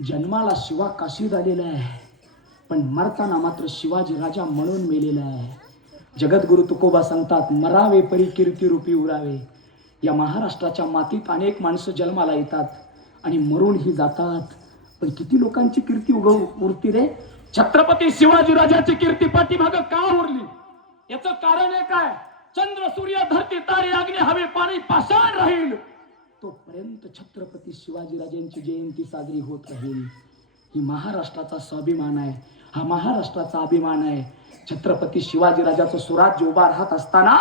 जन्माला शिवा काशीद आलेला आहे, पण मरताना मात्र शिवाजी राजा म्हणून मेलेला आहे. जगद्गुरु तुकोबा सांगतात, मरावे परी कीर्ती रूपी उरावे. या महाराष्ट्राच्या मातीत अनेक माणसं जन्माला येतात आणि मरूनही जातात, पण किती लोकांची कीर्ती उरती रे? छत्रपती शिवाजी राजाची कीर्ती पाठीमागं का उरली? याचं कारण आहे काय? चंद्र सूर्य धरती तारे अग्नी हवे पाणी पाषाण राहील तोपर्यंत छत्रपती शिवाजी राजांची जयंती साजरी होत राहील. ही महाराष्ट्राचा स्वाभिमान आहे, हा महाराष्ट्राचा अभिमान आहे. छत्रपती शिवाजी राजाचं स्वराज्य उभा राहत असताना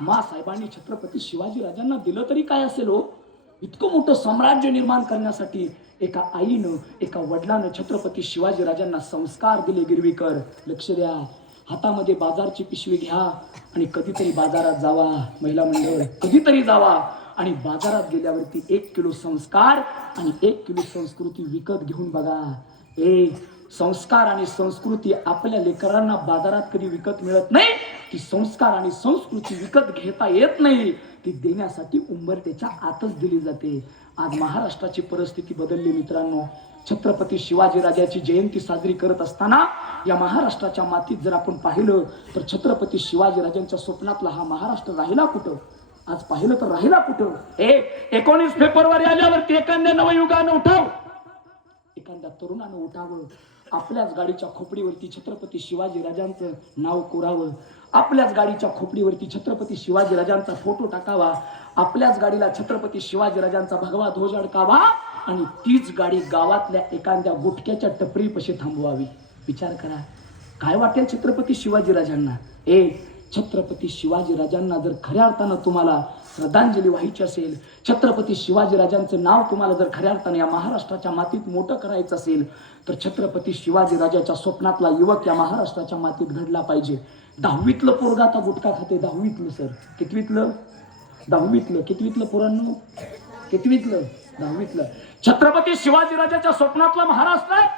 मा साहेबांनी छत्रपती शिवाजी राजांना दिलं तरी काय असेल हो? इतकं मोठं साम्राज्य निर्माण करण्यासाठी एका आईनं, एका वडिलानं छत्रपती शिवाजी राजांना संस्कार दिले. गिरवीकर, लक्ष द्या, हातामध्ये बाजारची पिशवी घ्या आणि कधीतरी बाजारात जावा. महिला मंडळ, कधीतरी जावा आणि बाजारात गेल्यावरती 1 किलो संस्कार आणि 1 किलो संस्कृती विकत घेऊन बघा. संस्कार आणि संस्कृती आपल्या लेकरांना बाजारात कधी विकत मिळत नाही. ती संस्कार आणि संस्कृती विकत घेता येत नाही, ती देण्यासाठी उंबरठ्याच्या आतच दिली जाते. आज महाराष्ट्राची परिस्थिती बदलली मित्रांनो. छत्रपती शिवाजी राजाची जयंती साजरी करत असताना या महाराष्ट्राच्या मातीत जर आपण पाहिलं तर छत्रपती शिवाजी राजांच्या स्वप्नातला हा महाराष्ट्र राहिला कुठं? आज पाहिलं तर राहिला कुठं? 19 फेब्रुवारी आल्यावरती एखाद्या नवयुगानं उठाव, एखाद्या तरुणानं उठावं, आपल्याच गाडीच्या खोपडीवरती छत्रपती शिवाजी राजांचं नाव कोरावं, आपल्याच गाडीच्या खोपडीवरती छत्रपती शिवाजी राजांचा फोटो टाकावा, आपल्याच गाडीला छत्रपती शिवाजी राजांचा भगवा ध्वज अडकावा आणि तीच गाडी गावातल्या एखाद्या गुटक्याच्या टपरीपाशी थांबवावी. विचार करा, काय वाटेल छत्रपती शिवाजी राजांना? छत्रपती शिवाजी राजांना जर खऱ्या अर्थानं तुम्हाला श्रद्धांजली व्हायची असेल, छत्रपती शिवाजी राजांचं नाव तुम्हाला जर खऱ्या अर्थानं या महाराष्ट्राच्या मातीत मोठं करायचं असेल, तर छत्रपती शिवाजी राजाच्या स्वप्नातला युवक या महाराष्ट्राच्या मातीत घडला पाहिजे. 10वीतलं पोरगा आता गुटखा खाते. 10वीतलं सर, कितवीतलं? 10वीतलं. कितवीतलं पोरांनो? कितवीतलं? 10वीतलं. छत्रपती शिवाजी राजाच्या स्वप्नातला महाराष्ट्र आहे.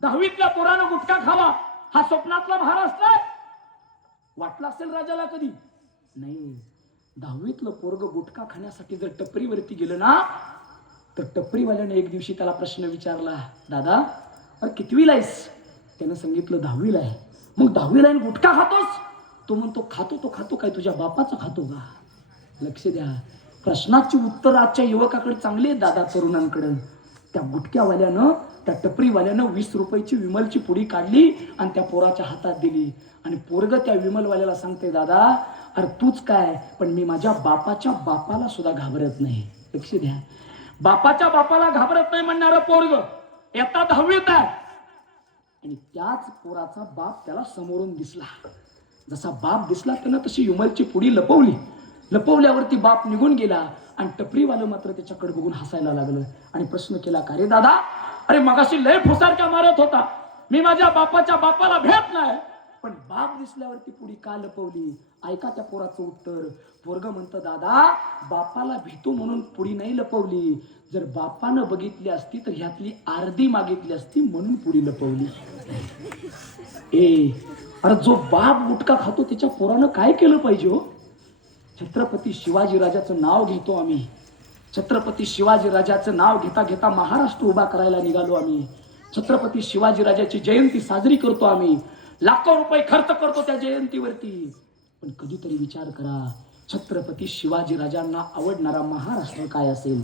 10वीतल्या पोरानं गुटखा खावा हा स्वप्नातला महाराष्ट्र आहे. वाटलं असेल राजाला कधी? नाही. 10वीतलं पोरग गुटखा खाण्यासाठी जर टपरीवरती गेलं ना, तर टपरीवाल्याने एक दिवशी त्याला प्रश्न विचारला, दादा अरे कितवीला आहेस? त्यानं सांगितलं 10वीला आहे. मग 10वीला आहे गुटखा खातोस? तो म्हणतो खातो काय तुझ्या बापाचा खातो का? लक्ष द्या, प्रश्नाची उत्तर आजच्या युवकाकडे चांगली आहेत दादा, तरुणांकडे. त्या गुटख्यावाल्यानं, त्या टपरीवाल्यानं 20 रुपयाची विमलची पुडी काढली आणि त्या पोराच्या हातात दिली आणि पोरग त्या विमलवाल्याला सांगते, दादा अरे तूच काय, पण मी माझ्या बापाच्या बापाला सुद्धा घाबरत नाही. लक्ष द्या, बापाच्या बापाला घाबरत नाही म्हणणारं पोरग आता 10वीत आहे. आणि त्याच पोराचा बाप त्याला समोरून दिसला. जसा बाप दिसला त्यानं तशी विमलची पुडी लपवली. लपवल्यावरती बाप निघून गेला आणि टपरीवालं मात्र त्याच्याकडे बघून हसायला लागलं आणि प्रश्न केला, का रे दादा, अरे मगाशी लय फुसारक्या मारत होता, मी माझ्या बापाच्या बापाला भेट नाही, पण बाप दिसल्यावरती पुढी का लपवली? ऐका त्या पोराचं उत्तर. पोरग म्हणतं, दादा बापाला भेटू म्हणून पुढी नाही लपवली, जर बापानं बघितली असती तर ह्यातली अर्धी मागितली असती म्हणून पुढी लपवली. अरे जो बाप गुटखा खातो त्याच्या पोरानं काय केलं पाहिजे हो? छत्रपती शिवाजी राजाचं नाव घेतो आम्ही. छत्रपती शिवाजी राजाचं नाव घेता घेता महाराष्ट्र उभा करायला निघालो आम्ही. छत्रपती शिवाजी राजाची जयंती साजरी करतो आम्ही. लाखो रुपये खर्च करतो त्या जयंतीवरती. पण कधीतरी विचार करा, छत्रपती शिवाजी राजांना आवडणारा महाराष्ट्र काय असेल?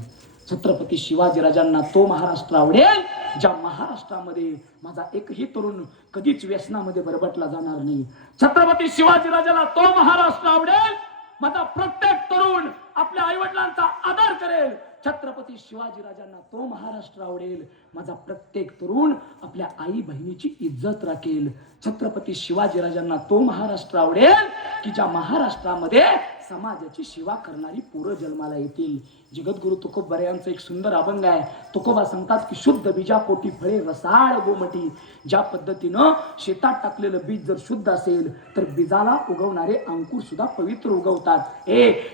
छत्रपती शिवाजी राजांना तो महाराष्ट्र आवडेल ज्या महाराष्ट्रामध्ये माझा एकही तरुण कधीच व्यसनामध्ये बरबटला जाणार नाही. छत्रपती शिवाजी राजाला तो महाराष्ट्र आवडेल माझा प्रत्येक तरुण आपल्या आईवडिलांचा आदर करेल. छत्रपती शिवाजी राजांना तो महाराष्ट्र आवडेल माझा प्रत्येक तरुण आपल्या आई बहिणीची इज्जत राखेल. छत्रपती शिवाजी राजांना तो महाराष्ट्र आवडेल की ज्या महाराष्ट्रामध्ये समाजाची सेवा करणारी पोरं जन्माला येतील. जगद्गुरु तुकोबा यांचं एक सुंदर अभंग आहे. तुकोबा सांगतात की शुद्ध बीजा पोटी फळे रसाळ गोमटी. ज्या पद्धतीनं शेतात टाकलेलं बीज जर शुद्ध असेल तर बीजाला उगवणारे अंकुर सुद्धा पवित्र उगवतात.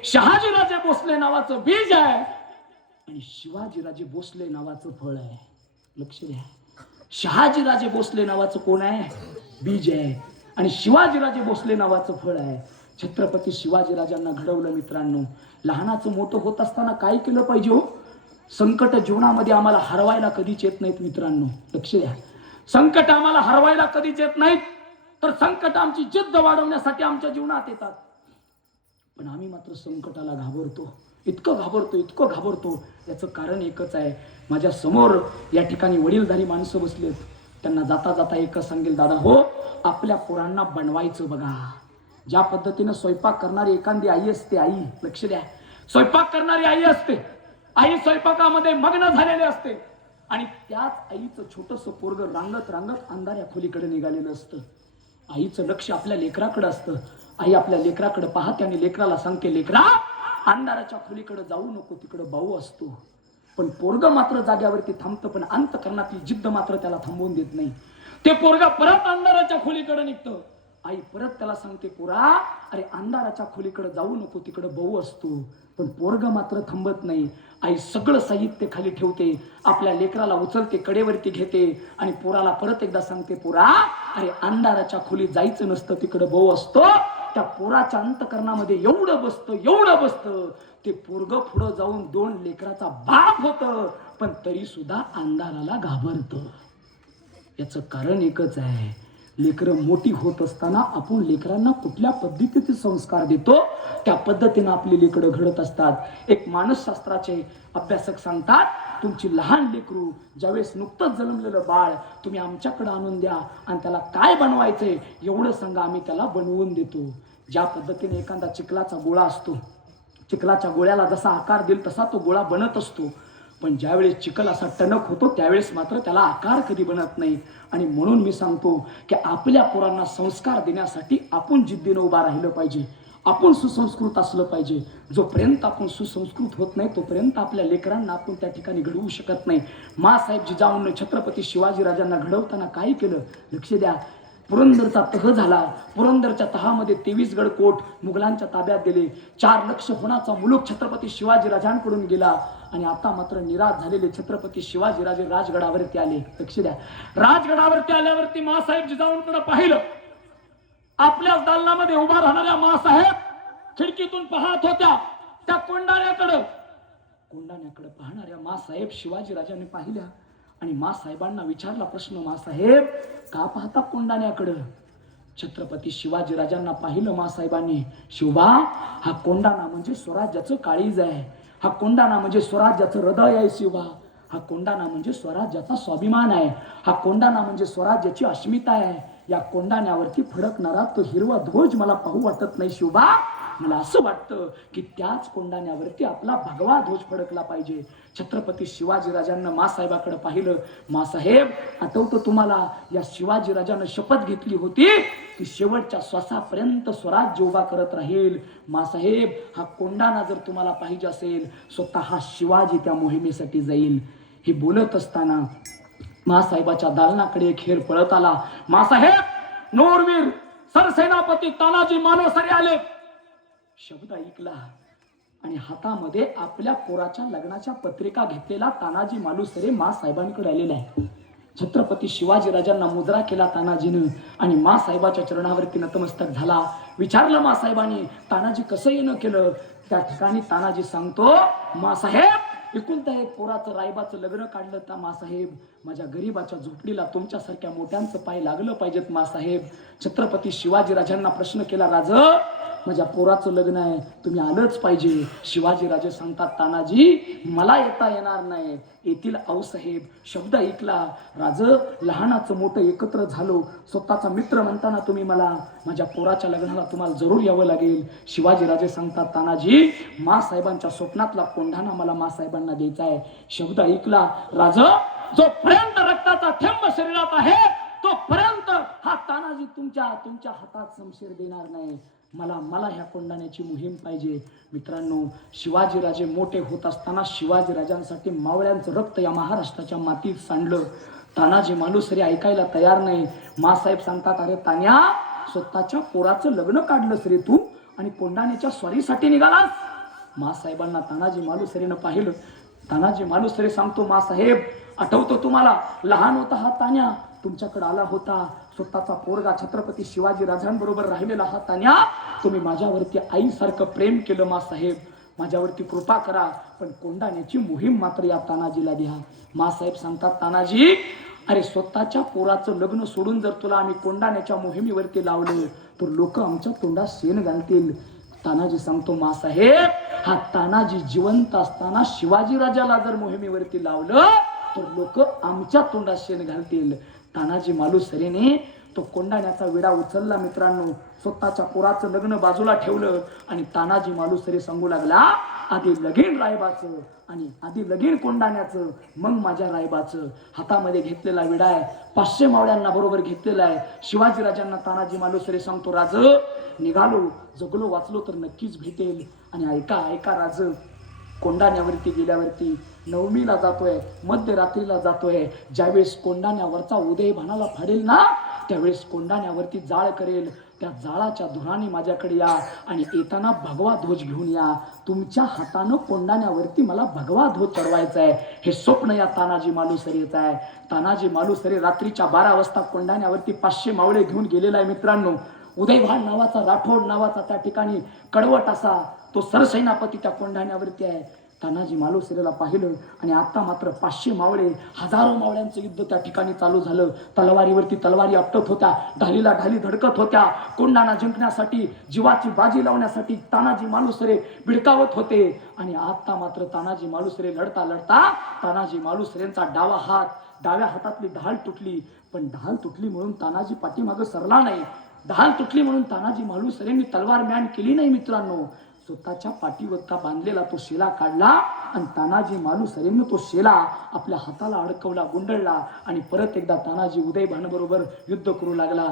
शहाजीराजे भोसले नावाचं बीज आहे आणि शिवाजीराजे भोसले नावाचं फळ आहे. लक्ष द्या, शहाजीराजे भोसले नावाचं कोण आहे? बीज आहे आणि शिवाजीराजे भोसले नावाचं फळ आहे. छत्रपती शिवाजी राजांना घडवलं मित्रांनो. लहानाचं मोठं होत असताना काय केलं पाहिजे हो? संकट जीवनामध्ये आम्हाला हरवायला कधीच येत नाहीत मित्रांनो, लक्ष द्या. संकट आम्हाला हरवायला कधीच येत नाहीत, तर संकट आमची जिद्द वाढवण्यासाठी आमच्या जीवनात येतात. पण आम्ही मात्र संकटाला घाबरतो, इतकं घाबरतो. याचं कारण एकच आहे. माझ्या समोर या ठिकाणी वडीलधारी माणसं बसलेत. त्यांना जाता जाता एकच सांगेल, दादा हो, आपल्या पोरांना बनवायचं बघा. ज्या पद्धतीनं स्वयंपाक करणारी एखादी आई असते, आई, लक्ष द्या, स्वयंपाक करणारी आई असते, आई स्वयंपाकामध्ये मग्न झालेले असते आणि त्याच आईचं छोटंसं पोरगं रांगत रांगत अंधाऱ्या खोलीकडे निघालेलं असतं. आईचं लक्ष आपल्या लेकराकडे असतं. आई आपल्या लेकराकडे पाहते आणि लेकराला सांगते, लेकरा, अंधाराच्या खोलीकडे जाऊ नको, तिकडे भाऊ असतो. पण पोरग मात्र जाग्यावरती थांबतं, पण अंतकरणातली जिद्द मात्र त्याला थांबवून देत नाही. ते पोरग परत अंधाराच्या खोलीकडे निघतं. आई परत त्याला सांगते, पोरा, अरे अंधाराच्या खोलीकडे जाऊ नको, तिकडे भाऊ असतो. पण पोरग मात्र थांबत नाही. आई सगळं साहित्य खाली ठेवते, आपल्या लेकराला उचलते, कडेवरती घेते आणि पोराला परत एकदा सांगते, पोरा, अरे अंधाराच्या खोलीत जायचं नसतं, तिकडे भाऊ असतो. त्या पोराच्या अंतकरणामध्ये एवढं बसतं ते पोरग पुढं जाऊन 2 लेकराचा बाप होतं, पण तरी सुद्धा अंधाराला घाबरतं. याचं कारण एकच आहे. लेकरं मोठी होत असताना आपण लेकरांना कुठल्या पद्धतीचे संस्कार देतो, त्या पद्धतीने आपली लेकरं घडत असतात. एक मानसशास्त्राचे अभ्यासक सांगतात, तुमची लहान लेकरू ज्यावेळेस नुकतंच जन्मलेलं बाळ तुम्ही आमच्याकडे आणून द्या आणि त्याला काय बनवायचंय एवढं सांगा, आम्ही त्याला बनवून देतो. ज्या पद्धतीने एखादा चिखलाचा गोळा असतो, चिखलाच्या गोळ्याला जसा आकार देईल तसा तो गोळा बनत असतो. पण ज्यावेळेस चिखल असा टणक होतो त्यावेळेस मात्र त्याला आकार कधी बनत नाही. आणि म्हणून मी सांगतो की आपल्या पोरांना संस्कार देण्यासाठी आपण जिद्दीनं उभा राहिलं पाहिजे, आपण सुसंस्कृत असलं पाहिजे. जोपर्यंत आपण सुसंस्कृत होत नाही तोपर्यंत आपल्या लेकरांना आपण त्या ठिकाणी घडवू शकत नाही. माँसाहेब जिजाऊंनी छत्रपती शिवाजीराजांना घडवताना काय केलं, लक्ष द्या. पुरंदरचा तह झाला, पुरंदरच्या तहामध्ये 23 गडकोट मुघलांच्या ताब्यात दिले. 4 लक्ष होणाचा मुलूक छत्रपती शिवाजीराजांकडून गेला आणि आता मात्र निराश झालेले छत्रपती शिवाजीराजे राजगडावरती आले. लक्ष द्या, राजगडावरती आल्यावरती माँसाहेब जिजाऊंकडे पाहिलं. आपल्याच दालनामध्ये उभा राहणाऱ्या माँसाहेब खिडकीतून पाहत होत्या त्या कोंडाण्याकडे पाहणाऱ्या माँसाहेब शिवाजीराजांनी पाहिल्या आणि माँसाहेबांना विचारला प्रश्न, माँसाहेब का पाहता कोंडाण्याकडे? छत्रपती शिवाजीराजांना पाहिलं माँसाहेबांनी, शिवबा, हा कोंडाणा म्हणजे स्वराज्याचं काळीज आहे, हा कोंडाणा म्हणजे स्वराज्याचं हृदय आहे शिवबा, हा कोंडाणा म्हणजे स्वराज्याचा स्वाभिमान आहे, हा कोंडाणा म्हणजे स्वराज्याची अस्मिता आहे. या कोंडाण्यावरती फडकणारा तो हिरवा ध्वज मला पाहू वाटत नाही शिवबा, मला असं वाटतं की त्याच कोंडाण्यावरती आपला भगवा ध्वज फडकला पाहिजे. छत्रपती शिवाजीराजांना माँसाहेबाकडे पाहिलं. माँसाहेब, आठवतं तुम्हाला या शिवाजीराजानं शपथ घेतली होती की शेवटच्या श्वासापर्यंत स्वराज्य उभा करत राहील. माँसाहेब, हा कोंडाणा जर तुम्हाला पाहिजे असेल, स्वतः हा शिवाजी त्या मोहिमेसाठी जाईल. हे बोलत असताना माँसाहेबाच्या दालनाकडे एक हेर पळत आला. माँसाहेब, नोरवीर सरसेनापती तानाजी मालुसरे आले. शब्द ऐकला आणि हातामध्ये आपल्या पोराच्या लग्नाच्या पत्रिका घेतलेला तानाजी मालुसरे माँसाहेबांकडे आलेला आहे. छत्रपती शिवाजीराजांना मुजरा केला तानाजीनं आणि माँसाहेबाच्या चरणावरती नतमस्तक झाला. विचारलं माँसाहेबांनी, तानाजी कसं येणं केलं? त्या ठिकाणी तानाजी सांगतो, माँसाहेब, एकुलता एक पोराचं रायबाचं लग्न काढलं तर माँसाहेब, माझ्या गरीबाच्या झोपडीला तुमच्यासारख्या मोठ्यांचं पाय लागलं पाहिजेत माँसाहेब. छत्रपती शिवाजीराजांना प्रश्न केला, राज, माझ्या पोराचं लग्न आहे, तुम्ही आलंच पाहिजे. शिवाजीराजे सांगतात, तानाजी, मला येता येणार नाही, येथील आऊसाहेब. शब्द ऐकला. राज, लहानाचं मोठं एकत्र झालो, स्वतःचा मित्र म्हणताना तुम्ही मला माझ्या पोराच्या लग्नाला तुम्हाला जरूर यावं लागेल. शिवाजीराजे सांगतात, तानाजी, माँसाहेबांच्या स्वप्नातला कोंढाणा मला माँसाहेबांना द्यायचा आहे. शब्द ऐकला. राज, जोपर्यंत रक्ताचा थेंब शरीरात आहे तोपर्यंत हा तानाजी तुमच्या हातात शमशीर देणार नाही. मला ह्या कोंढाण्याची मोहीम पाहिजे. मित्रांनो, शिवाजीराजे मोठे होत असताना शिवाजीराजांसाठी मावळ्यांचं रक्त या महाराष्ट्राच्या मातीत सांडलं. तानाजी मालुसरे ऐकायला तयार नाही. माँसाहेब सांगतात, अरे तान्या, स्वतःच्या पोराचं लग्न काढलंस रे तू आणि कोंढाण्याच्या स्वारीसाठी निघालास? माँसाहेबांना तानाजी मालुसरेनं पाहिलं. तानाजी मालुसरे सांगतो, माँसाहेब, आठवतो तुम्हाला, लहान होता हा तान्या, तुमच्याकडे आला होता, स्वतःचा पोरगा छत्रपती शिवाजी राजांबरोबर राहिलेला हा तान्या, तुम्ही माझ्यावरती आईसारखं प्रेम केलं माँसाहेब. माझ्यावरती कृपा करा, पण कोंडाण्याची मोहीम मात्र या तानाजीला द्या. मासाहेब सांगतात, तानाजी अरे स्वतःच्या पोराचं लग्न सोडून जर तुला आम्ही कोंडाण्याच्या मोहिमेवरती लावलं तर लोक आमच्या तोंडात शेण घालतील. तानाजी सांगतो, मासाहेब हा तानाजी जिवंत असताना शिवाजी राजाला जर मोहिमेवरती लावलं तर लोक आमच्या तोंडात शेण घालतील. तानाजी मालुसरेने तो कोंडाण्याचा विडा उचलला मित्रांनो, स्वतःच्या पोराचं लग्न बाजूला ठेवलं आणि तानाजी मालुसरे सांगू लागला, आधी लगीन रायबाचं आणि आधी लगीन कोंडाण्याचं, मग माझ्या रायबाचं. हातामध्ये घेतलेला विडा आहे, 500 मावळ्यांना बरोबर घेतलेला आहे. शिवाजीराजांना तानाजी मालुसरे सांगतो, राज निघालो, जगलो वाचलो तर नक्कीच भेटेल. आणि ऐका ऐका राज, कोंडाण्यावरती गेल्यावरती नवमीला जातोय, मध्यरात्रीला जातोय, ज्यावेळेस कोंडाण्यावरचा उदय भानाला फाडेल ना त्यावेळेस कोंडाण्यावरती जाळ करेल, त्या जाळाच्या धुराने माझ्याकडे या आणि येताना भगवा ध्वज घेऊन या. तुमच्या हातानं कोंडाण्यावरती मला भगवा ध्वज चढवायचा आहे. हे स्वप्न या तानाजी मालुसरेचं आहे. तानाजी मालुसरे रात्रीच्या 12 वाजता कोंडाण्यावरती 500 मावळे घेऊन गेलेला आहे मित्रांनो. उदयभान नावाचा, राठोड नावाचा त्या ठिकाणी कडवट असा तो सरसेनापती त्या कोंढाण्यावरती आहे. तानाजी मालुसरेला पाहिलं आणि आता मात्र 500 मावळे, हजारो मावळ्यांचं युद्ध त्या ठिकाणी चालू झालं. तलवारीवरती तलवारी आपटत होत्या, ढालीला ढाली धडकत होत्या. कोंढाणा जिंकण्यासाठी, जीवाची बाजी लावण्यासाठी तानाजी मालुसरे भिडकावत होते. आणि आता मात्र तानाजी मालुसरे लढता लढता तानाजी मालुसरेंचा डावा हात, डाव्या हातातली ढाल तुटली. पण ढाल तुटली म्हणून तानाजी पाठीमागं सरला नाही. ढाल तुटली म्हणून तानाजी मालुसरेंनी तलवार म्यान केली नाही मित्रांनो. स्वतःच्या पाठीवरचा बांधलेला तो शेला काढला आणि तानाजी मालुसरेंनी तो शेला आपल्या हाताला अडकवला, गुंडळला आणि परत एकदा तानाजी उदयभानबरोबर युद्ध करू लागला.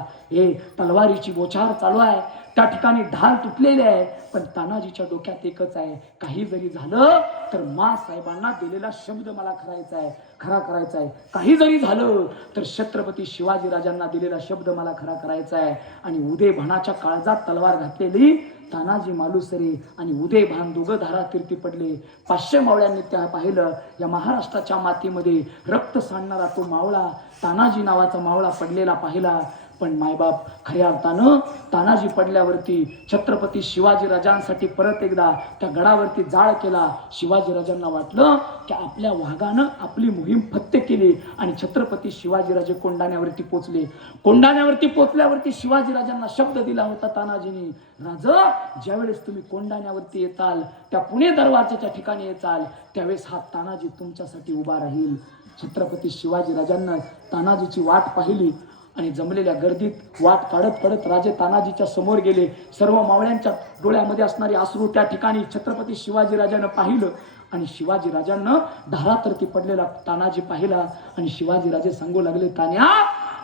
तलवारीची बोछार चालू आहे, त्या ठिकाणी ढाल तुटलेले आहे, पण तानाजीच्या डोक्यात एकच आहे, काही जरी झालं तर मासाहेबांना दिलेला शब्द मला खरा करायचा आहे. काही जरी झालं तर छत्रपती शिवाजी राजांना दिलेला शब्द मला खरा करायचा आहे. आणि उदयभानाच्या काळजात तलवार घातलेली तानाजी मालुसरे आणि उदयभान दोघं धारातीर्थी पडले. 500 मावळ्यांनी त्या पाहिलं, या महाराष्ट्राच्या मातीमध्ये रक्त सांडणारा तो मावळा, तानाजी नावाचा मावळा पडलेला पाहिला. पण मायबाप खऱ्या अर्थानं तानाजी पडल्यावरती छत्रपती शिवाजी राजांसाठी परत एकदा त्या गडावरती जाळ केला. शिवाजी राजांना वाटलं की आपल्या वाघानं आपली मोहीम फत्ते केली आणि छत्रपती शिवाजीराजे कोंढाण्यावरती पोचले. कोंढाण्यावरती पोचल्यावरती शिवाजी राजांना शब्द दिला होता तानाजीने, राजा ज्यावेळेस तुम्ही कोंढाण्यावरती येताल, त्या पुणे दरवाजाच्या ठिकाणी येताल, त्यावेळेस हा तानाजी तुमच्यासाठी उभा राहील. छत्रपती शिवाजी राजांना तानाजीची वाट पाहिली आणि जमलेल्या गर्दीत वाट काढत काढत राजे तानाजीच्या समोर गेले. सर्व मावळ्यांच्या डोळ्यामध्ये असणारी अश्रू त्या ठिकाणी छत्रपती शिवाजी राजानं पाहिलं आणि शिवाजी राजांना धारातरती पडलेला तानाजी पाहिला आणि शिवाजी राजे सांगू लागले, तान्या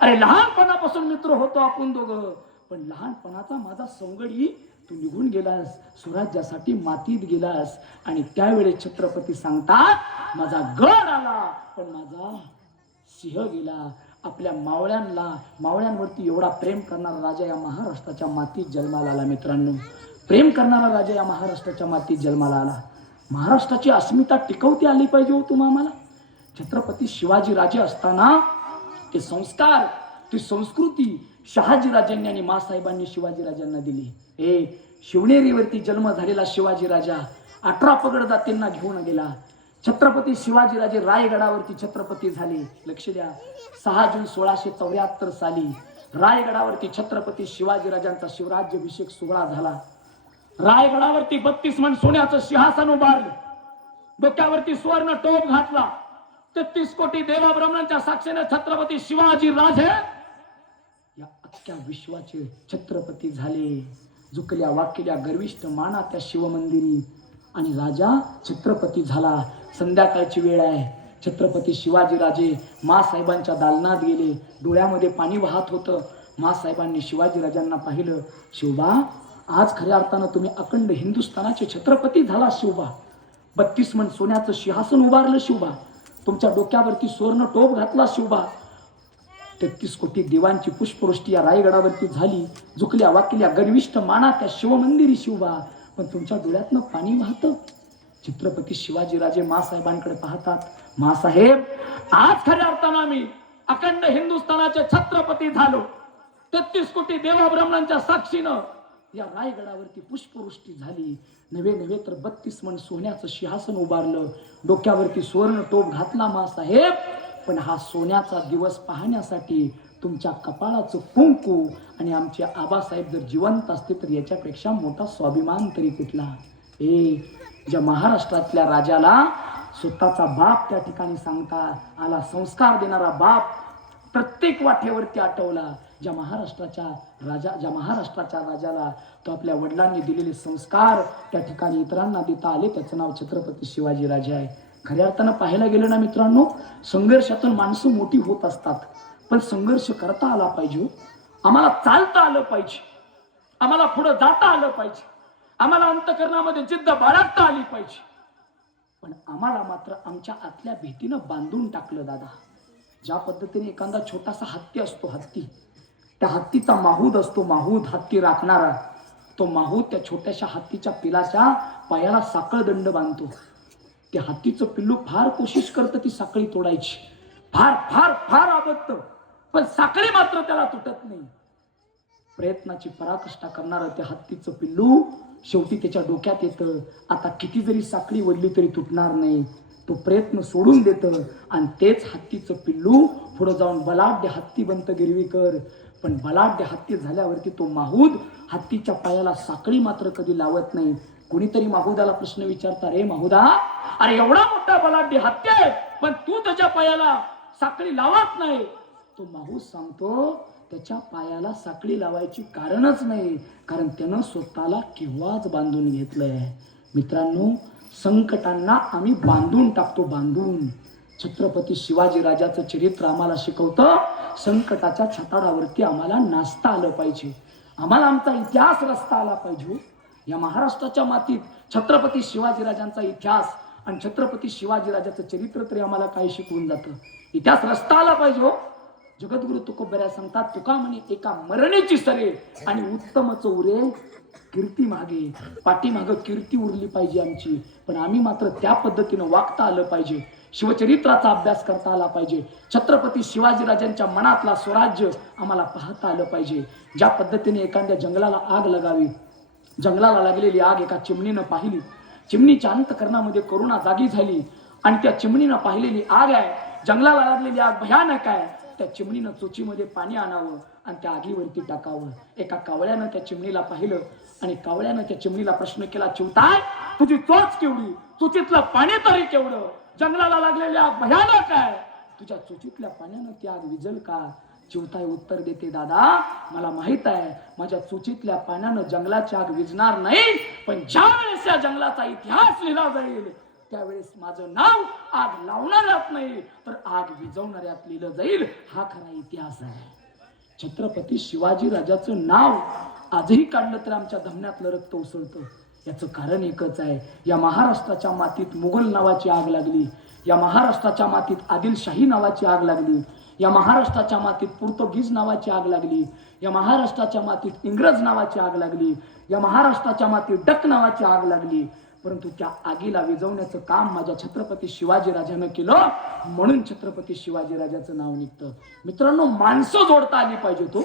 अरे लहानपणापासून मित्र होतो आपण दोघं, पण लहानपणाचा माझा सवंगडी तू निघून गेलास, स्वराज्यासाठी मातीत गेलास. आणि त्यावेळेस छत्रपती सांगतात, माझा गड आला पण माझा सिंह गेला. आपल्या मावळ्यांवरती एवढा प्रेम करणारा राजा या महाराष्ट्राच्या मातीत जन्माला आला मित्रांनो. प्रेम करणारा राजा या महाराष्ट्राच्या मातीत जन्माला आला. महाराष्ट्राची अस्मिता टिकवती आली पाहिजे हो तुम्हाला. छत्रपती शिवाजी राजे असताना ते संस्कार, ती संस्कृती शहाजी राजांनी आणि मासाहेबांनी शिवाजी राजांना दिली. शिवनेरीवरती जन्म झालेला शिवाजी राजा 18 पगड जातींना घेऊन गेला. छत्रपती शिवाजीराजे रायगडावरती छत्रपती झाले. लक्ष द्या, 6 जून 1674 साली रायगडावरती छत्रपती शिवाजीराजांचा शिवराज्याभिषेक सोहळा झाला. रायगडावरती 32 मन सोन्याचं सिंहासन उभारलं, डोक्यावरती सुवर्ण टोप घातला. 33 कोटी देवाब्रह्मांच्या साक्षीने छत्रपती शिवाजी राजे या अख्ख्या विश्वाचे छत्रपती झाले. झुकल्या वाकल्या गर्विष्ठ माना त्या शिवमंदिरी आणि राजा छत्रपती झाला. संध्याकाळची वेळ आहे. छत्रपती शिवाजी राजे मासाहेबांच्या दालनात गेले. डोळ्यामध्ये पाणी वाहत होतं. मासाहेबांनी शिवाजी राजांना पाहिलं, शिवबा आज खऱ्या अर्थानं तुम्ही अखंड हिंदुस्थानाचे छत्रपती झाला शिवबा. 32 मन सोन्याचं सिंहासन उभारलं शिवबा, तुमच्या डोक्यावरती सुवर्ण टोप घातला शिवबा. 33 कोटी देवांची पुष्पवृष्टी या रायगडावरती झाली. झुकल्या वाकल्या गर्विष्ठ माना त्या शिवमंदिरी शिवबा, पण तुमच्या डोळ्यातनं पाणी वाहतं. छत्रपती शिवाजीराजे मासाहेबांकडे पाहतात, मासाहेब आज खऱ्या अर्थानं आम्ही अखंड हिंदुस्थानाचे छत्रपती झालो. 33 कोटी देवाब्रह्मांच्या साक्षीनं या रायगडावरती पुष्पवृष्टी झाली. नवे नवे तर 32 मन सोन्याचं सिंहासन उभारलं. डोक्यावरती सुवर्ण टोप घातला मासाहेब. पण हा सोन्याचा दिवस पाहण्यासाठी तुमच्या कपाळाचं कुंकू आणि आमचे आबासाहेब जर जिवंत असते तर याच्यापेक्षा मोठा स्वाभिमान तरी कुठला. ज्या महाराष्ट्रातल्या राजाला स्वतःचा बाप त्या ठिकाणी सांगता आला, संस्कार देणारा बाप प्रत्येक वाटेवरती आठवला. ज्या महाराष्ट्राच्या राजाला तो आपल्या वडिलांनी दिलेले संस्कार त्या ठिकाणी इतरांना देता आले, त्याचं नाव छत्रपती शिवाजी राजा आहे. खऱ्या अर्थानं पाहायला गेलं ना मित्रांनो, संघर्षातून माणसं मोठी होत असतात, पण संघर्ष करता आला पाहिजे. आम्हाला चालता आलं पाहिजे, आम्हाला पुढे जाता आलं पाहिजे, आम्हाला अंतःकरणामध्ये जिद्द बाळगता आली पाहिजे. पण आम्हाला मात्र आमच्या आतल्या भीतीनं बांधून टाकलं दादा. ज्या पद्धतीने एखादा छोटासा हत्ती असतो, हत्ती, त्या हत्तीचा माहूद असतो, माहूद हत्ती राखणारा, तो माहूद त्या छोट्याशा हत्तीच्या पिलाच्या पायाला साखळदंड बांधतो. त्या हत्तीचं पिल्लू फार कोशिश करतं ती साखळी तोडायची, फार फार फार आबदतं, पण साखळी मात्र त्याला तुटत नाही. प्रयत्नाची पराकाष्ठा करणारं त्या हत्तीचं पिल्लू शेवटी त्याच्या डोक्यात येतं, आता किती जरी साखळी वडली तरी तुटणार नाही. तो प्रयत्न सोडून देतं आणि तेच हत्तीचं पिल्लू पुढे जाऊन बलाढ्य हत्ती बनतं गिरवीकर. पण बलाढ्य हत्ती झाल्यावरती तो माहूद हत्तीच्या पायाला साखळी मात्र कधी लावत नाही. कोणीतरी माहुदाला प्रश्न विचारता, रे माहुदा, अरे एवढा मोठा बलाढ्य हत्ती आहे पण तू त्याच्या पायाला साखळी लावत नाही. तो माहूद सांगतो, त्याच्या पायाला साखळी लावायची कारणच नाही, कारण त्यानं स्वतःला केव्हाच बांधून घेतलंय. मित्रांनो, संकटांना आम्ही बांधून टाकतो, बांधून. छत्रपती शिवाजी राजाचं चरित्र आम्हाला शिकवतं, संकटाच्या छताडावरती आम्हाला नाचता आलं पाहिजे, आम्हाला आमचा इतिहास रचता आला पाहिजे. या महाराष्ट्राच्या मातीत छत्रपती शिवाजीराजांचा इतिहास आणि छत्रपती शिवाजीराजाचं चरित्र तरी आम्हाला काय शिकवून जातं. इतिहास रचता आला पाहिजे. जगद्गुरु तुकोबऱ्या सांगतात, तुका म्हणे एका मरणेची सरे आणि उत्तमच उरे कीर्ती मागे. पाठीमागं कीर्ती उरली पाहिजे आमची, पण आम्ही मात्र त्या पद्धतीनं वागता आलं पाहिजे. शिवचरित्राचा अभ्यास करता आला पाहिजे. छत्रपती शिवाजीराजांच्या मनातला स्वराज्य आम्हाला पाहता आलं पाहिजे. ज्या पद्धतीने एखाद्या जंगलाला आग लागावी, जंगलाला लागलेली आग एका चिमणीनं पाहिली, चिमणीच्या अंतःकरणामध्ये करुणा जागी झाली आणि त्या चिमणीनं पाहिलेली आग आहे, जंगलाला लागलेली आग भयानक आहे. त्या चिमणीनं चोचीमध्ये पाणी आणावं आणि त्या आगीवरती टाकावं. एका कावळ्यानं त्या चिमणीला पाहिलं आणि कावळ्यानं त्या चिमणीला प्रश्न केला, चिवताय तुझी चोच केवढी, चोचीतलं पाणी तरी केवढं, जंगलाला लागलेली आग भयानक आहे, तुझ्या चोचीतल्या पाण्यानं ती आग विझल का? चिवताय उत्तर देते, दादा मला माहित आहे माझ्या चोचीतल्या पाण्यानं जंगलाची आग विझणार नाही, पण ज्या वेळेस या जंगलाचा इतिहास लिहिला जाईल त्यावेळेस माझं नाव आग लावणाऱ्यात नाही तर आग विझवणाऱ्यात लिहिलं जाईल. हा खरा इतिहास आहे. छत्रपती शिवाजी राजाचं नाव आजही काढलं तर आमच्या धमन्यातलं रक्त उसळतं. याचं कारण एकच आहे, या महाराष्ट्राच्या मातीत मुघल नावाची आग लागली, या महाराष्ट्राच्या मातीत आदिलशाही नावाची आग लागली, या महाराष्ट्राच्या मातीत पोर्तुगीज नावाची आग लागली, या महाराष्ट्राच्या मातीत इंग्रज नावाची आग लागली, या महाराष्ट्राच्या मातीत डक नावाची आग लागली. परंतु त्या आगीला विझवण्याचं काम माझ्या छत्रपती शिवाजीराजानं केलं, म्हणून छत्रपती शिवाजीराजाचं नाव निघतं. मित्रांनो, माणसं जोडता आली पाहिजे. तो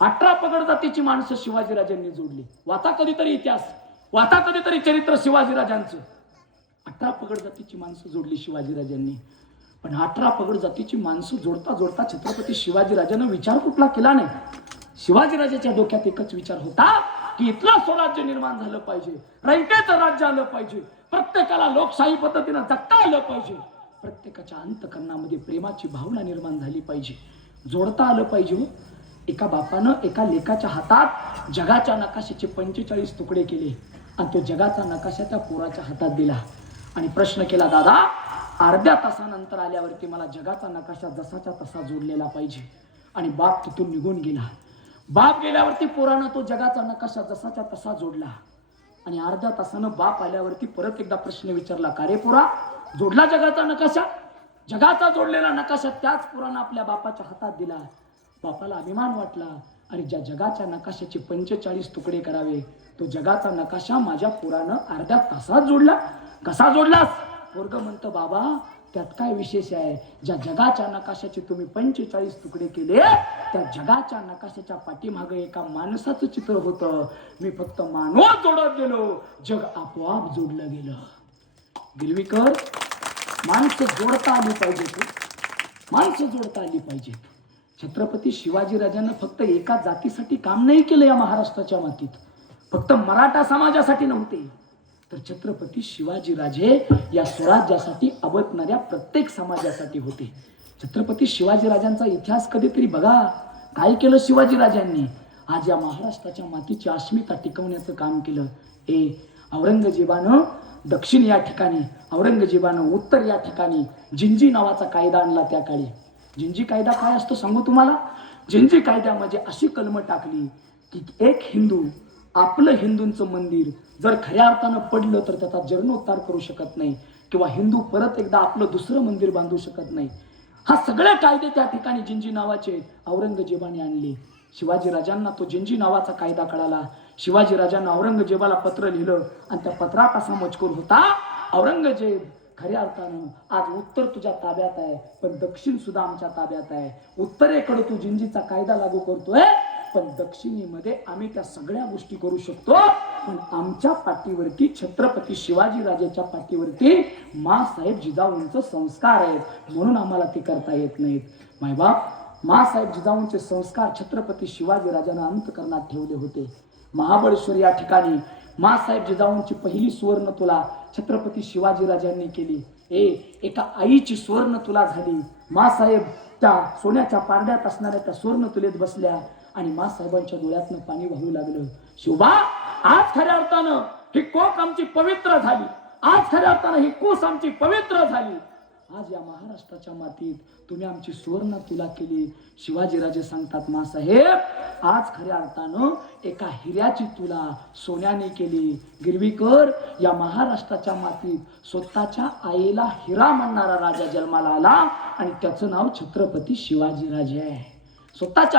18 पगड जातीची माणसं शिवाजीराजांनी जोडली. वाचा कधीतरी इतिहास, वाचा कधीतरी चरित्र शिवाजीराजांचं. 18 पगड जातीची माणसं जोडली शिवाजीराजांनी. पण 18 पगड जातीची माणसं जोडता जोडता छत्रपती शिवाजीराजानं विचार कुठला केला नाही. शिवाजीराजाच्या डोक्यात एकच विचार होता की इथलं स्वराज्य निर्माण झालं पाहिजे, रयतेचं राज्य आलं पाहिजे, प्रत्येकाला लोकशाही पद्धतीनं जगता आलं पाहिजे, प्रत्येकाच्या अंतःकरणामध्ये प्रेमाची भावना निर्माण झाली पाहिजे, जोडता आलं पाहिजे. एका बापानं एका लेकाच्या हातात जगाच्या नकाशाचे 45 तुकडे केले आणि तो जगाचा नकाशा त्या पोराच्या हातात दिला आणि प्रश्न केला, दादा अर्ध्या तासानंतर आल्यावरती मला जगाचा नकाशा जसाच्या तसा जोडलेला पाहिजे. आणि बाप तिथून निघून गेला. बाप गेल्यावरती पोरानं तो जगाचा नकाशा जसाच्या तसा जोडला आणि अर्ध्या तासानं बाप आल्यावरती परत एकदा प्रश्न विचारला, का रे पोरा, जोडला जगाचा नकाशा? जगाचा जोडलेला नकाशा त्याच पोरानं आपल्या बापाच्या हातात दिला. बापाला अभिमान वाटला, आणि ज्या जगाच्या नकाशाचे 45 तुकडे करावे तो जगाचा नकाशा माझ्या पोरानं अर्ध्या तासात जोडला. कसा जोडलास? पोरग म्हणतं, बाबा त्यात काय विशेष आहे? ज्या जगाच्या नकाशाचे तुम्ही 45 तुकडे केले, त्या जगाच्या नकाशाच्या पाठीमागे एका माणसाचं चित्र होतं. मी फक्त मानव जोडत गेलो, जग आपोआप जोडलं गेलं. गिरवीकर, माणसं जोडता आली पाहिजेत, माणसं जोडता आली पाहिजेत. छत्रपती शिवाजीराजांना फक्त एका जातीसाठी काम नाही केलं या महाराष्ट्राच्या मातीत, फक्त मराठा समाजासाठी नव्हते, तर छत्रपती शिवाजीराजे या स्वराज्यासाठी अवतणाऱ्या प्रत्येक समाजासाठी होते. छत्रपती शिवाजीराजांचा इतिहास कधीतरी बघा, काय केलं शिवाजीराजांनी. आज या महाराष्ट्राच्या मातीची अस्मिता टिकवण्याचं काम केलं. औरंगजेबानं दक्षिण या ठिकाणी, औरंगजेबानं उत्तर या ठिकाणी जिंजी नावाचा कायदा आणला. त्या काळी जिंजी कायदा काय असतो सांगू तुम्हाला? जिंजी कायद्यामध्ये अशी कलम टाकली की एक हिंदू आपलं हिंदूंचं मंदिर जर खऱ्या अर्थानं पडलं तर त्याचा जीर्णोद्धार करू शकत नाही, किंवा हिंदू परत एकदा आपलं दुसरं मंदिर बांधू शकत नाही. हा सगळे कायदे त्या ठिकाणी जिंजी नावाचे औरंगजेबाने आणले. शिवाजीराजांना तो जिंजी नावाचा कायदा कळाला. शिवाजीराजांना औरंगजेबाला पत्र लिहिलं आणि त्या पत्रात असा मजकूर होता, औरंगजेब खऱ्या अर्थानं आज उत्तर तुझ्या ताब्यात आहे, पण दक्षिण सुद्धा आमच्या ताब्यात आहे. उत्तरेकडे तू जिंजीचा कायदा लागू करतोय, पण दक्षिणेमध्ये आम्ही त्या सगळ्या गोष्टी करू शकतो, पण आमच्या पाठीवरती छत्रपती शिवाजीराजेच्या पाठीवरती माँसाहेब जिजाऊंचे संस्कार आहेत, म्हणून आम्हाला ते करता येत नाहीत. मायबाप, माँसाहेब जिजाऊंचे संस्कार छत्रपती शिवाजीराजांना अंतःकरणात ठेवले होते. महाबळेश्वर या ठिकाणी माँसाहेब जिजाऊंची पहिली सुवर्ण तुला छत्रपती शिवाजीराजांनी केली. एका आईची सुवर्ण तुला झाली. माँसाहेब त्या सोन्याच्या पारड्यात असणाऱ्या त्या सुवर्ण तुलेत बसल्या आणि माँसाहेबांच्या डोळ्यातनं पाणी वाहू लागलं. शिवबा, आज खऱ्या अर्थानं ही कोक आमची पवित्र झाली, आज खऱ्या अर्थानं ही कूस आमची पवित्र झाली. आज या महाराष्ट्राच्या मातीत तुम्ही आमची सुवर्ण तुला केली. शिवाजीराजे सांगतात, माँसाहेब, आज खऱ्या अर्थानं एका हिऱ्याची तुला सोन्याने केली. गिरवीकर, या महाराष्ट्राच्या मातीत स्वतःच्या आईला हिरा म्हणणारा राजा जन्माला आला आणि त्याचं नाव छत्रपती शिवाजीराजे आहे. स्वतःच्या